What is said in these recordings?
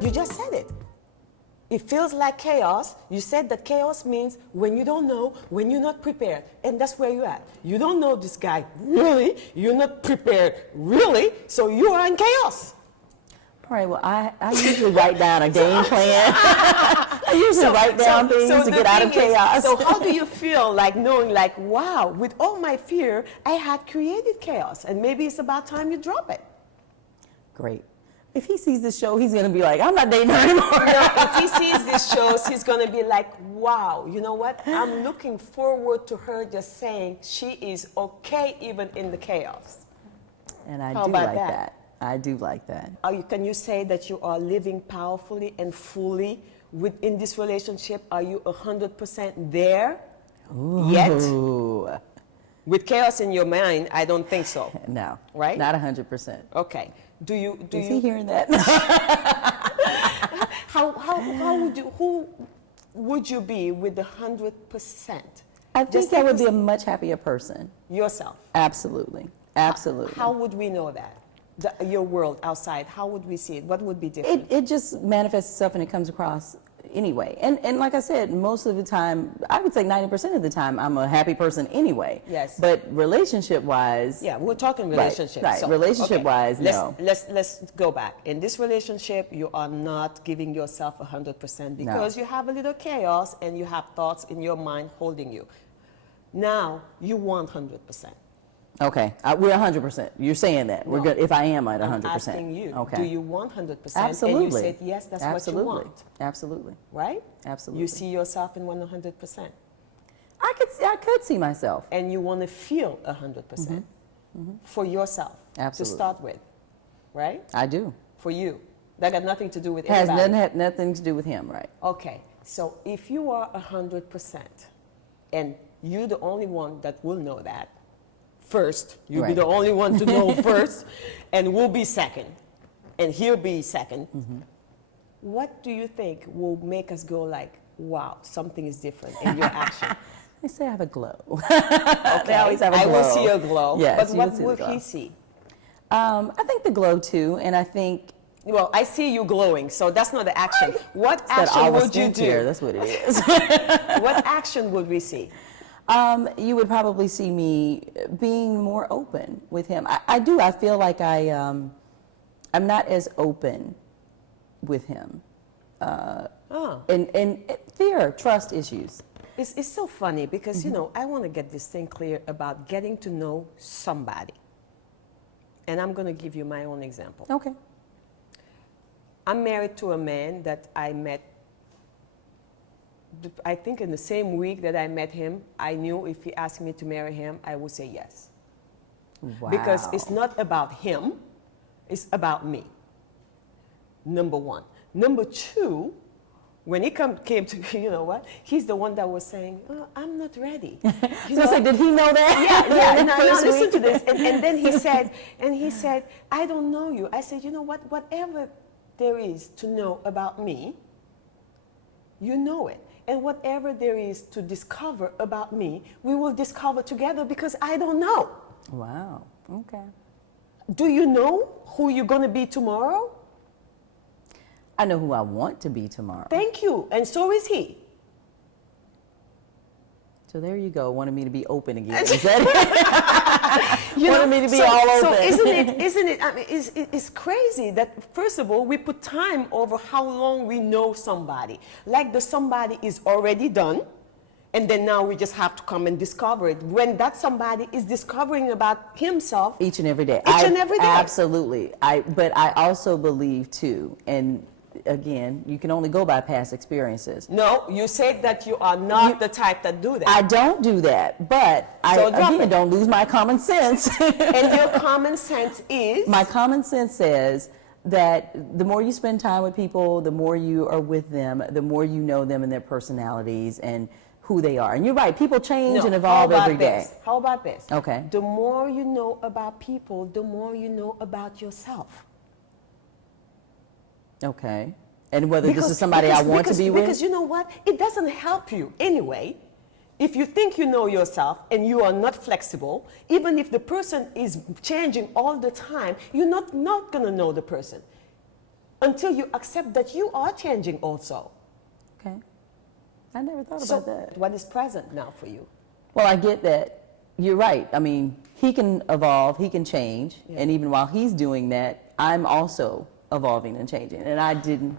You just said it. It feels like chaos. You said that chaos means when you don't know, when you're not prepared. And that's where you're at. You don't know this guy really. You're not prepared really. So you are in chaos. All right, well, I usually write down a game plan. I usually write down things to get out of chaos. So how do you feel like knowing like, wow, with all my fear, I had created chaos. And maybe it's about time you drop it. Great. If he sees this show, he's going to be like, I'm not dating her anymore. No, if he sees these shows, he's going to be like, wow, you know what? I'm looking forward to her just saying she is okay even in the chaos. And I do like that. I do like that. Can you say that you are living powerfully and fully within this relationship? Are you 100% there yet? With chaos in your mind, I don't think so. No. Right? Not 100%. Okay. Is he hearing that? Who would you be with the 100%? I think I would be a much happier person. Yourself? Absolutely. Absolutely. How would we know that? Your world outside, how would we see it? What would be different? It just manifests itself and it comes across anyway. And like I said, most of the time, I would say 90% of the time, I'm a happy person anyway. Yes. But relationship-wise... Yeah, we're talking relationship. Right. So, relationship-wise, no. Let's go back. In this relationship, you are not giving yourself 100% because you have a little chaos and you have thoughts in your mind holding you. Now, you want 100%. Okay, we're 100%. You're saying that. We're good. If I am at 100%. I'm asking you, okay. Do you want 100%? Absolutely. And you said, yes, that's Absolutely. what you want. Absolutely. Right? Absolutely. You see yourself in 100%. I could see myself. And you want to feel 100% for yourself. Absolutely. To start with. Right? I do. For you. That got nothing to do with anybody. Has nothing to do with him, right? Okay. So if you are 100% and you're the only one that will know that, first, you'll be the only one to know first, and we'll be second, and he'll be second. What do you think will make us go like, wow, something is different in your action? They say I have a glow. Okay, They always have a glow. I will see a glow, yes, but what will he see? I think the glow too, and I think... Well, I see you glowing, so that's not the action. What action would you do? That's what it is. What action would we see? You would probably see me being more open with him. I do. I feel like I'm not as open with him. And fear, trust issues. It's so funny because, you know, I want to get this thing clear about getting to know somebody. And I'm going to give you my own example. Okay. I'm married to a man that I met, I think in the same week that I met him, I knew if he asked me to marry him, I would say yes. Wow. Because it's not about him, it's about me. Number one. Number two, when he came to, you know what, he's the one that was saying, oh, I'm not ready. So did he know that? Yeah, now listen to this. And then he said, I don't know you. I said, you know what, whatever there is to know about me, you know it. And whatever there is to discover about me, we will discover together because I don't know. Wow, okay. Do you know who you're going to be tomorrow? I know who I want to be tomorrow. Thank you. And so is he. So there you go, wanted me to be open again. Is that it? Wanted me to be all open. So isn't it, I mean, it's crazy that, first of all, we put time over how long we know somebody. Like the somebody is already done, and then now we just have to come and discover it. When that somebody is discovering about himself. Each and every day. Each and every day. Absolutely. But I also believe too, and again, you can only go by past experiences. No, you said that you are not the type that do that. I don't do that, but again, don't lose my common sense. And your common sense is? My common sense says that the more you spend time with people, the more you are with them, the more you know them and their personalities and who they are. And you're right, people change and evolve every day. How about this? Okay. The more you know about people, the more you know about yourself. Okay. And whether this is somebody I want to be with? Because you know what? It doesn't help you anyway. If you think you know yourself and you are not flexible, even if the person is changing all the time, you're not going to know the person. until you accept that you are changing also. Okay. I never thought So about that. what is present now for you? Well, I get that. You're right. I mean, he can evolve, he can change, and even while he's doing that, I'm also evolving and changing. And I didn't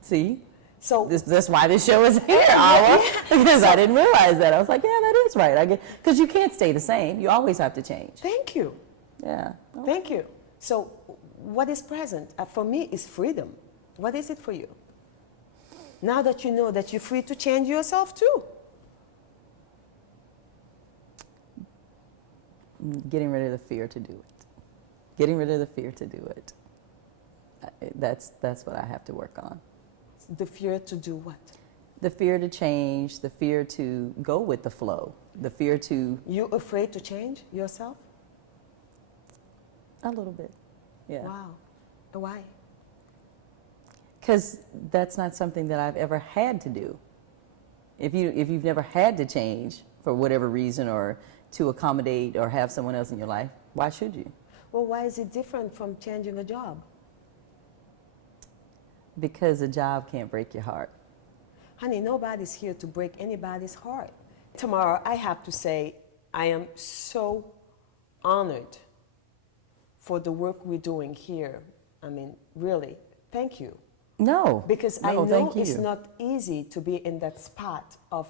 see. So That's why this show is here, Awa, because I didn't realize that. I was like, yeah, that is right. I get, because you can't stay the same. You always have to change. thank you. Yeah. Thank you. So what is present? For me is freedom. What is it for you? Now that you know that you're free to change yourself too. Getting rid of the fear to do it. Getting rid of the fear to do it. That's what I have to work on. The fear to do what? The fear to change, the fear to go with the flow, the fear to... You afraid to change yourself? A little bit, yeah. Wow. Why? Because that's not something that I've ever had to do. If you've never had to change for whatever reason or to accommodate or have someone else in your life, why should you? Well, why is it different from changing a job? Because a job can't break your heart. Honey, nobody's here to break anybody's heart. Tamara, I have to say, I am so honored for the work we're doing here. I mean, really, thank you. No. Because no, I know thank you. it's not easy to be in that spot of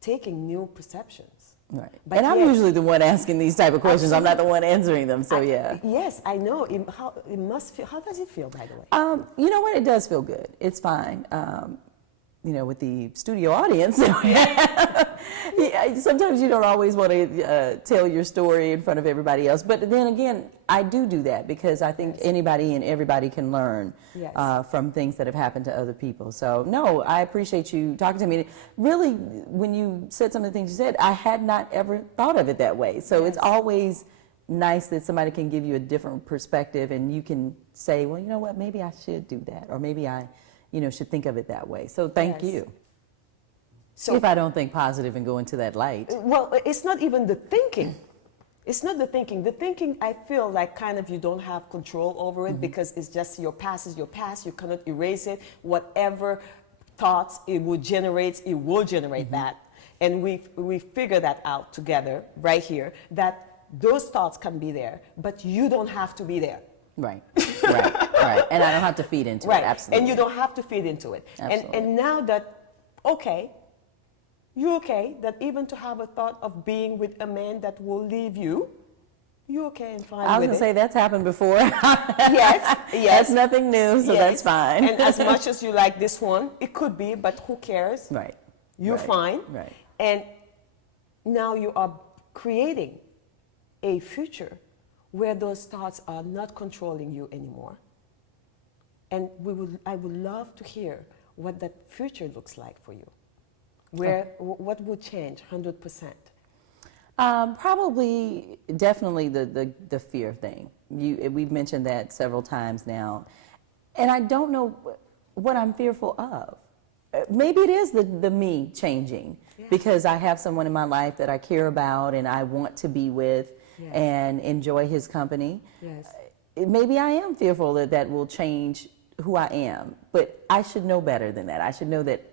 taking new perceptions. Right. But and I'm yes, usually the one asking these type of questions. I'm not the one answering them, so yeah. Yes, I know. It must feel. How does it feel, by the way? You know what? It does feel good. It's fine. You know, with the studio audience, yeah, sometimes you don't always want to tell your story in front of everybody else. But then again, I do that because I think anybody and everybody can learn from things that have happened to other people. So, no, I appreciate you talking to me. Really, when you said some of the things you said, I had not ever thought of it that way. So it's always nice that somebody can give you a different perspective and you can say, well, you know what, maybe I should do that, or maybe I should think of it that way. So thank you. So if I don't think positive and go into that light. Well, it's not even the thinking. It's not the thinking. The thinking, I feel like kind of you don't have control over it because it's just your past is your past. You cannot erase it. Whatever thoughts it will generate that. And we figure that out together right here, that those thoughts can be there, but you don't have to be there. Right. And I don't have to feed into it, absolutely. And you don't have to feed into it. And now that, you're okay, that even to have a thought of being with a man that will leave you, you're okay and fine with it. I was going to say, that's happened before. Yes. That's nothing new, so that's fine. And as much as you like this one, it could be, but who cares? Right. You're fine. Right. And now you are creating a future where those thoughts are not controlling you anymore. And I would love to hear what that future looks like for you. What would change 100%? Probably, definitely the fear thing. We've mentioned that several times now. And I don't know what I'm fearful of. Maybe it is the me changing because I have someone in my life that I care about and I want to be with and enjoy his company. Yes. Maybe I am fearful that will change who I am, but I should know better than that. I should know that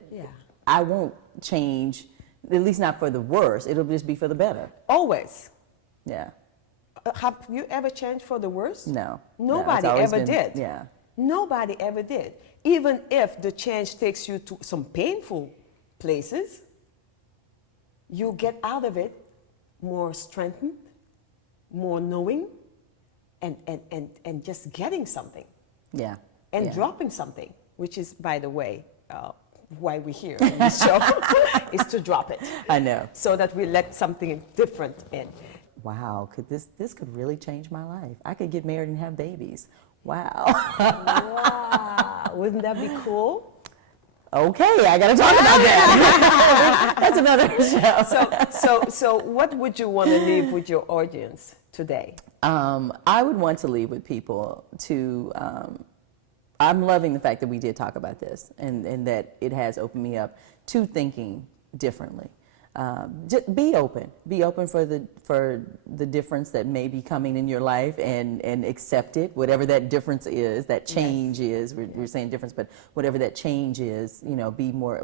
I won't change, at least not for the worse. It'll just be for the better. Always. Yeah. Have you ever changed for the worse? No. Nobody ever did. Yeah. Nobody ever did. Even if the change takes you to some painful places, you get out of it more strengthened, more knowing, and just getting something. Yeah. And dropping something, which is, by the way, why we're here in this show, is to drop it. I know. So that we let something different in. Wow, this could really change my life. I could get married and have babies. Wow. Wow. Wouldn't that be cool? Okay, I got to talk about that. That's another show. So what would you want to leave with your audience today? I would want to leave with people to, I'm loving the fact that we did talk about this and that it has opened me up to thinking differently. just be open for the difference that may be coming in your life, and accept it, whatever that difference is, that change is. We're saying difference, but whatever that change is, be more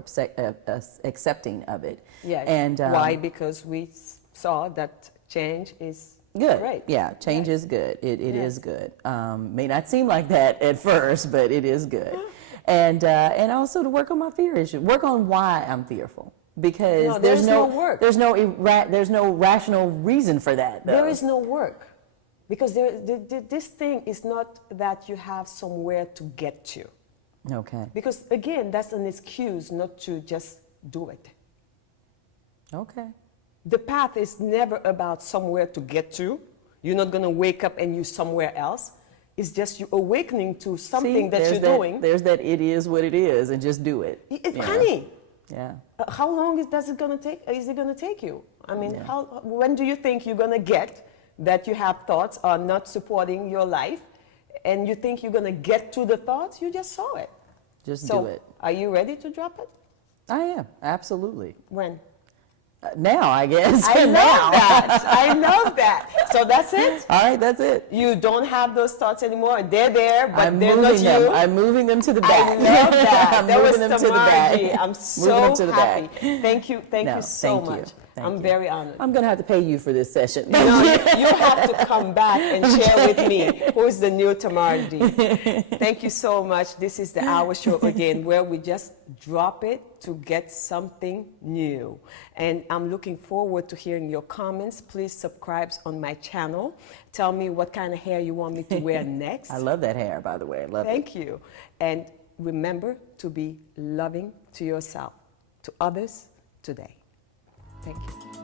accepting of it. Yes. And why? Because we saw that change is good. great. Yeah, change is good. It is good. May not seem like that at first, but it is good. And also to work on my fear issue. Work on why I'm fearful. Because there's no work. There's no rational reason for that, though. There is no work. Because this thing is not that you have somewhere to get to. Okay. Because again, that's an excuse not to just do it. Okay. The path is never about somewhere to get to. You're not going to wake up and you're somewhere else. It's just you awakening to something that you're doing. There's that it is what it is, and just do it. Honey. Yeah. How long is it going to take you? I mean, when do you think you're going to get that you have thoughts are not supporting your life, and you think you're going to get to the thoughts? You just saw it. Just do it. Are you ready to drop it? I am, absolutely. When? Now, I guess. I love that. I love that. So that's it? All right, that's it. You don't have those thoughts anymore. They're there, but they're not moving them. you. I'm moving them to the back. I love that. That was them to the Tamara back. G. I'm so happy. Thank you so thank you. much. Thank I'm you. very honored. I'm going to have to pay you for this session. No, you have to come back and share with me who's the new Tamara G. Thank you so much. This is the Hour Show again, where we just drop it to get something new. And I'm looking forward to hearing your comments. Please subscribe on my channel. Tell me what kind of hair you want me to wear next. I love that hair, by the way. I love it. Thank you. And remember to be loving to yourself, to others today. Thank you.